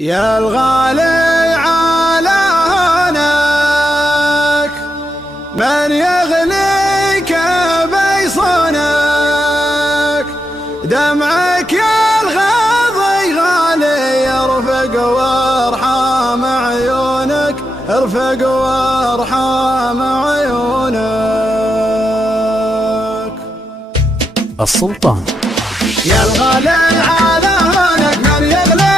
يا الغالي على هونك من يغليك بيصونك، دمعك يا الغاضي غالي يرفق وارحام عيونك، ارفق وارحام عيونك. السلطان. يا الغالي على هونك من يغليك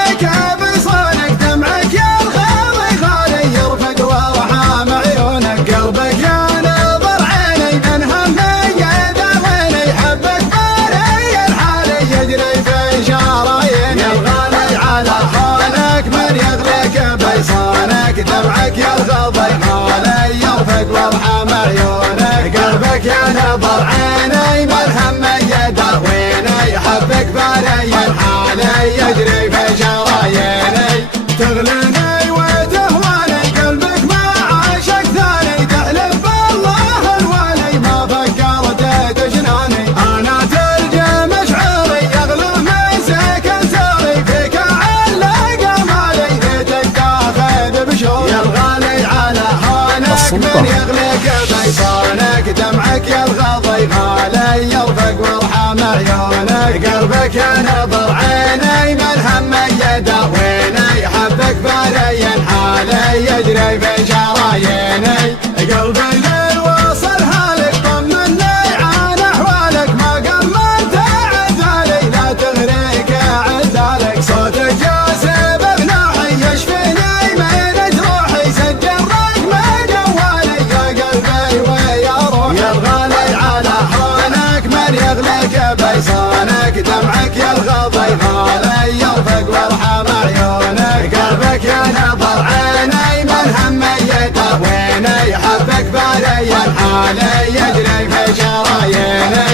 بيصونك، دمعك يا الغاضي غالي يرفق وارحام عيونك، قلبك يا نظر عيني من همي يداويني، حبك باري الحالي يجري في شراييني. يا الغالي على هونك من يغليك بيصونك، دمعك يا الغاضي غالي يرفق وارحام عيونك، قلبك يا نظر عيني من همي يداويني، حبك باري الحالي يجري في شراييني. تغليني وتهواني قلبك ما عاشق ثاني، تحلف بالله الوالي ما فكرت تجناني. انا تلجى مشعري يغلى من سكن ساري، فيك علق مالي ليتك تاخذ بشوق. يا الغالي على هونك من يغليك بيصونك، دمعك يا الغاضي غالي يرفق وارحام عيونك، قلبك يا نظر عيني من همي يداويني، حبك باري حالي يجري في شراييني. قلبي ليل وصل هالك طمني عن احوالك، ما قمنت عذالي لا تغريك عذالك، صوتك جاسب بنوحي يشفيني من جروحي، سجل رقم جوالي يا قلبي ويا روحي. يا الغالي على هونك من يغليك بيصونك، دمعك يا الغاضي غالي يرفق وارحام عيونك، قلبك يا نظر عيني من همي يداويني، حبك باري الحالي يجري في شراييني.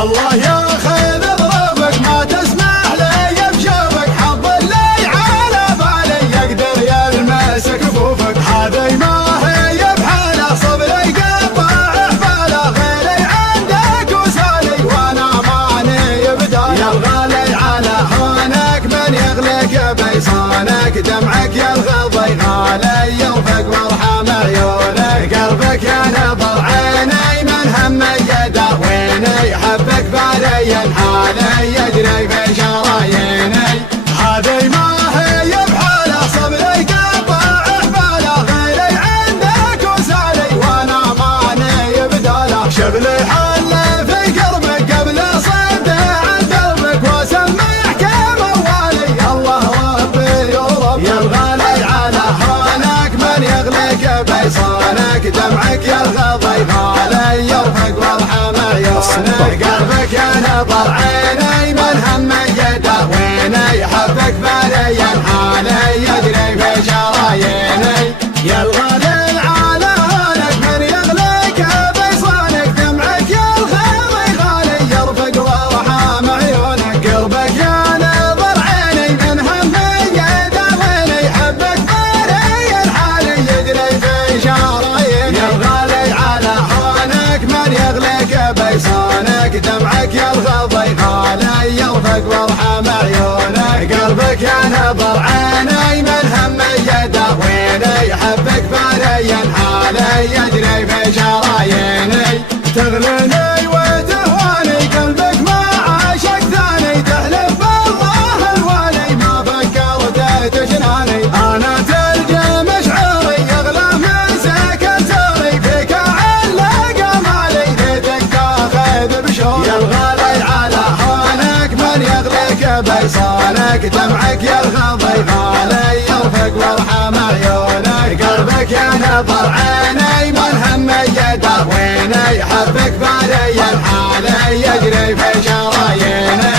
الله ياخذ ظروفك ما تسمح لي بشوفك، حظ اللي على بالي يقدر يلمس كفوفك، هذي ما هي بحاله صبري قطع حباله، غيري عندك وسالي وانا ماني بداله. يا الغالي على هونك من يغليك بيصونك، دمعك يا الغاضي غالي يرفق وارحام عيونك، قلبك يا نظر عيني من همي يداويني، حبك باري الحالي يجري في شراييني. هذي ما هي بحاله صبري قطع حباله، غيري عندك وسالي وانا ماني بداله. شبلي حل في قربك قبل صد عن دربك، واسمعك موالي الله ربي ورب. يا الغالي على هونك من يغليك بيصونك، دمعك يا الغاضي غالي يرفق وارحام عيونك، قلبك يا نظر عيني من همي يداويني، حبك باري الحالي يجري في شراييني. يا الغالي على هونك من يغليك بيصونك، دمعك يا الغاضي غالي يرفق وارحام عيونك، قلبك يا نظر عيني من همي يداويني، حبك باري الحالي يجري في شراييني. يا الغالي على هونك من يغليك بيصونك، دمعك يا الغاضي غالي يرفق وارحام عيونك، قلبك يا نظر عيني من همي يداويني، حبك باري الحالي يجري في شراييني. تغليني وتهواني قلبك ما عاشق ثاني، تحلف بالله الوالي ما فكرت تجناني. انا تلجى مشعري يغلى من سكن ساري، فيك علق مالي ليتك تاخذ بشوق. يا الغالي على هونك من يغليك بيصونك، دمعك يا الغاضي غالي يرفق وارحام عيونك، قلبك يا نظر عيني من همي يداويني، حبك باري الحالي يجري في شراييني.